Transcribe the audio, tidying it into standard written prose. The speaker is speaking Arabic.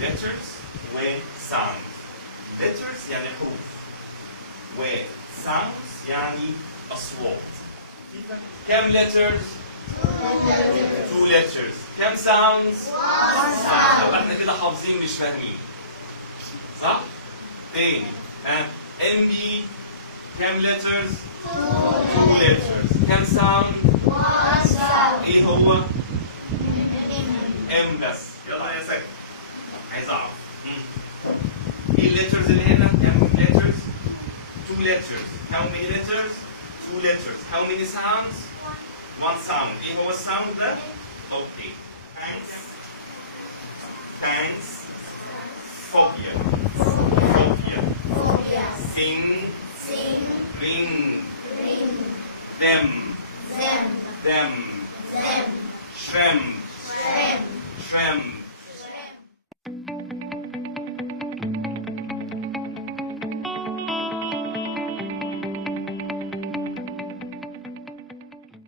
letters و sounds. letters يعني حروف و sounds يعني أصوات. كم letters؟ two letters. كم sounds؟ طب احنا كده حافظين مش فاهمين صح؟ تاني MB كم letters؟ two letters. كم sound؟ ايه هو؟ M بس. يلا يا سكر عايز اعرف ايه الليترز اللي هنا؟ كم letters؟ two letters. How many letters؟ two letters. How many sounds؟ one sound. ايه هو الساوند ده؟ اوكي. Thanks. Thanks. Phobia. Phobia. Sing. Ring. Them. Them. Shrimp.